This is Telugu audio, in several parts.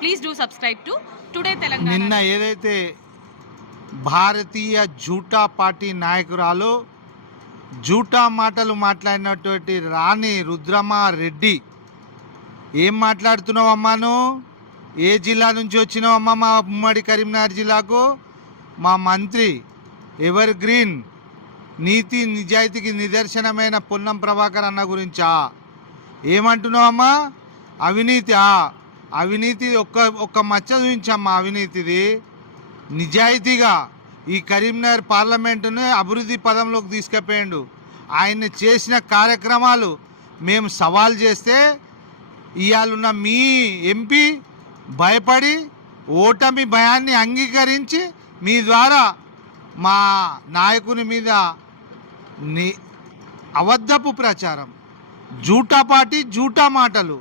Please do subscribe to Today Telangana. నిన్న ఏదైతే భారతీయ జూటా పార్టీ నాయకురాలు జూటా మాటలు మాట్లాడినటువంటి రాణి రుద్రమారెడ్డి, ఏం మాట్లాడుతున్నావమ్మాను? ఏ జిల్లా నుంచి వచ్చినావమ్మా? మా ఉమ్మడి కరీంనగర్ జిల్లాకు మా మంత్రి ఎవర్ గ్రీన్ నీతి నిజాయితీకి నిదర్శనమైన పొన్నం ప్రభాకర్ అన్న గురించా ఏమంటున్నావమ్మా? అవినీతి ఒక్క మచ్చ చూపించమ్మా అవినీతిది. నిజాయితీగా ఈ కరీంనగర్ పార్లమెంటును అభివృద్ధి పదంలోకి తీసుకుపోయాడు. ఆయన చేసిన కార్యక్రమాలు మేము సవాల్ చేస్తే ఇవాళున్న మీ ఎంపీ భయపడి ఓటమి భయాన్ని అంగీకరించి మీ ద్వారా మా నాయకుని మీద అబద్ధపు ప్రచారం, జూటా పార్టీ జూటా మాటలు.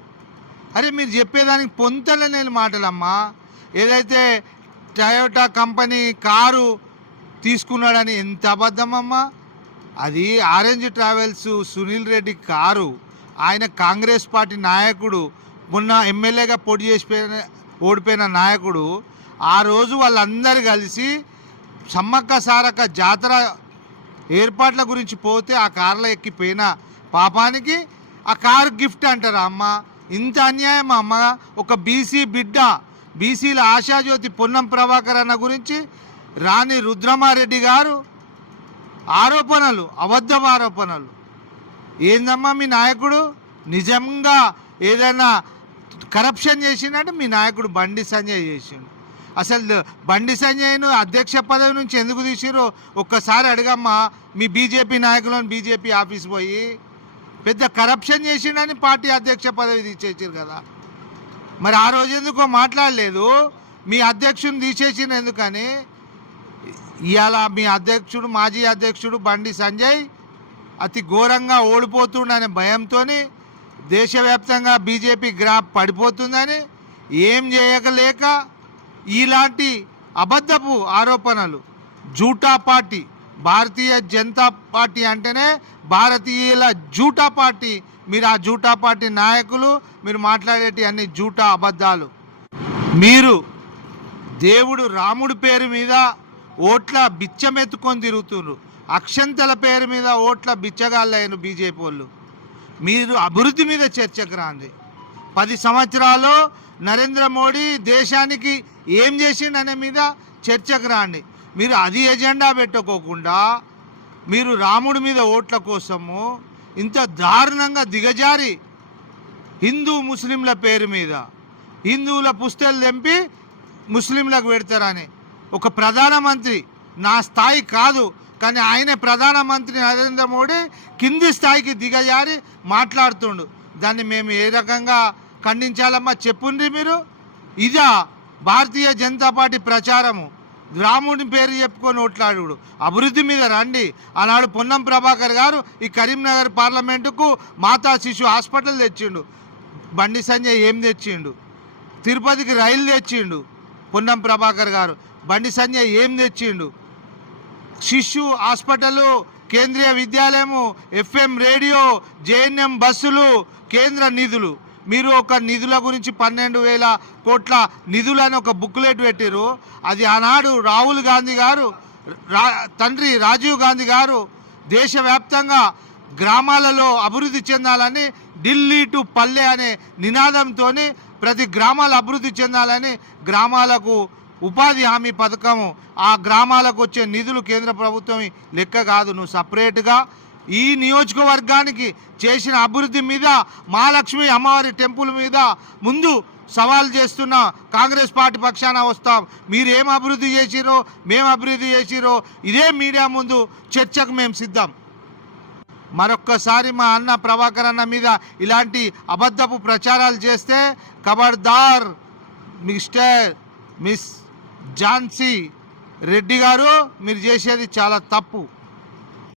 అరే మీరు చెప్పేదానికి పొంతలేని మాటలమ్మా. ఏదైతే టయోటా కంపెనీ కారు తీసుకున్నాడని ఎంత అబద్ధమమ్మా. అది orange travels Sunil Reddy car. ఆయన కాంగ్రెస్ పార్టీ నాయకుడు, మొన్న ఎమ్మెల్యేగా పోటీ చేసి ఓడిపోయిన నాయకుడు. ఆ రోజు వాళ్ళందరూ కలిసి సమ్మక్క సారక్క జాతర ఏర్పాట్ల గురించి పోతే ఆ కారులో ఎక్కిపోయిన పాపానికి ఆ కారు గిఫ్ట్ అంటారా అమ్మ? ఇంత అన్యాయం అమ్మ. ఒక బీసీ బిడ్డ, బీసీల ఆశాజ్యోతి పొన్నం ప్రభాకర్ అన్న గురించి రాణి రుద్రమారెడ్డి గారు ఆరోపణలు, అబద్ధం ఆరోపణలు. ఏందమ్మా మీ నాయకుడు? నిజంగా ఏదైనా కరప్షన్ చేసిందంటే మీ నాయకుడు బండి సంజయ్ చేసిండు. అసలు బండి సంజయ్ను అధ్యక్ష పదవి నుంచి ఎందుకు తీసిరో ఒక్కసారి అడగమ్మా. మీ బీజేపీ నాయకులను బీజేపీ ఆఫీస్ పోయి పెద్ద కరప్షన్ చేసిండని పార్టీ అధ్యక్ష పదవి తీసేసారు కదా. మరి ఆ రోజు ఎందుకో మాట్లాడలేదు? మీ అధ్యక్షుని తీసేసిన ఎందుకని? ఇవాళ మీ అధ్యక్షుడు, మాజీ అధ్యక్షుడు బండి సంజయ్ అతి ఘోరంగా ఓడిపోతుండనే భయంతో దేశవ్యాప్తంగా బీజేపీ గ్రాఫ్ పడిపోతుందని ఏం చేయలేక ఇలాంటి అబద్ధపు ఆరోపణలు. జూటా పార్టీ, భారతీయ జనతా పార్టీ అంటేనే భారతీయుల జూటా పార్టీ. మీరు ఆ జూటా పార్టీ నాయకులు, మీరు మాట్లాడేటి అన్ని జూటా అబద్ధాలు. మీరు దేవుడు రాముడి పేరు మీద ఓట్ల బిచ్చమెత్తుకొని తిరుగుతున్నారు. అక్షంతల పేరు మీద ఓట్ల బిచ్చగాళ్ళైన బీజేపీ వాళ్ళు. మీరు అభివృద్ధి మీద చర్చకు రాండి. 10 సంవత్సరాలు నరేంద్ర మోడీ దేశానికి ఏం చేసిండనే మీద చర్చకు రాండి. మీరు అది ఎజెండా పెట్టుకోకుండా మీరు రాముడి మీద ఓట్ల కోసము ఇంత దారుణంగా దిగజారి హిందూ ముస్లింల పేరు మీద హిందువుల పుస్తలు తెంపి ముస్లింలకు పెడతారని ఒక ప్రధానమంత్రి, నా స్థాయి కాదు కానీ ఆయనే ప్రధానమంత్రి నరేంద్ర మోడీ కింది స్థాయికి దిగజారి మాట్లాడుతుండు. దాన్ని మేము ఏ రకంగా ఖండించాలమ్మా చెప్పుండ్రి మీరు. ఇదా భారతీయ జనతా పార్టీ ప్రచారము? రాముడి పేరు చెప్పుకొని ఓట్లాడు. అభివృద్ధి మీద రండి. ఆనాడు పొన్నం ప్రభాకర్ గారు ఈ కరీంనగర్ పార్లమెంటుకు మాతా శిశు హాస్పిటల్ తెచ్చిండు. బండి సంజయ్ ఏం తెచ్చిండు? తిరుపతికి రైలు తెచ్చిండు పొన్నం ప్రభాకర్ గారు. బండి సంజయ్ ఏం తెచ్చిండు? శిశు హాస్పిటల్, కేంద్రీయ విద్యాలయము, FM రేడియో, JNM బస్సులు, కేంద్ర నిధులు. మీరు ఒక నిధుల గురించి 12,000 కోట్ల నిధులని ఒక బుక్లెట్ పెట్టారు. అది ఆనాడు రాహుల్ గాంధీ గారు, తండ్రి రాజీవ్ గాంధీ గారు దేశవ్యాప్తంగా గ్రామాలలో అభివృద్ధి చెందాలని, ఢిల్లీ టు పల్లె అనే నినాదంతో ప్రతి గ్రామాలు అభివృద్ధి చెందాలని గ్రామాలకు ఉపాధి హామీ పథకము, ఆ గ్రామాలకు వచ్చే నిధులు కేంద్ర ప్రభుత్వం లెక్క కాదు. నువ్వు సపరేట్గా ఈ నియోజకవర్గానికి చేసిన అభివృద్ధి మీద, మహాలక్ష్మి అమ్మవారి టెంపుల్ మీద ముందు సవాల్ చేస్తున్న కాంగ్రెస్ పార్టీ పక్షాన వస్తాం. మీరు ఏం అభివృద్ధి చేసిరో, మేము అభివృద్ధి చేసిరో ఇదే మీడియా ముందు చర్చకు మేము సిద్ధం. మరొక్కసారి మా అన్న ప్రభాకర్ అన్న మీద ఇలాంటి అబద్ధపు ప్రచారాలు చేస్తే ఖబర్దార్ మిస్ ఝాన్సీ రెడ్డి గారు, మీరు చేసేది చాలా తప్పు.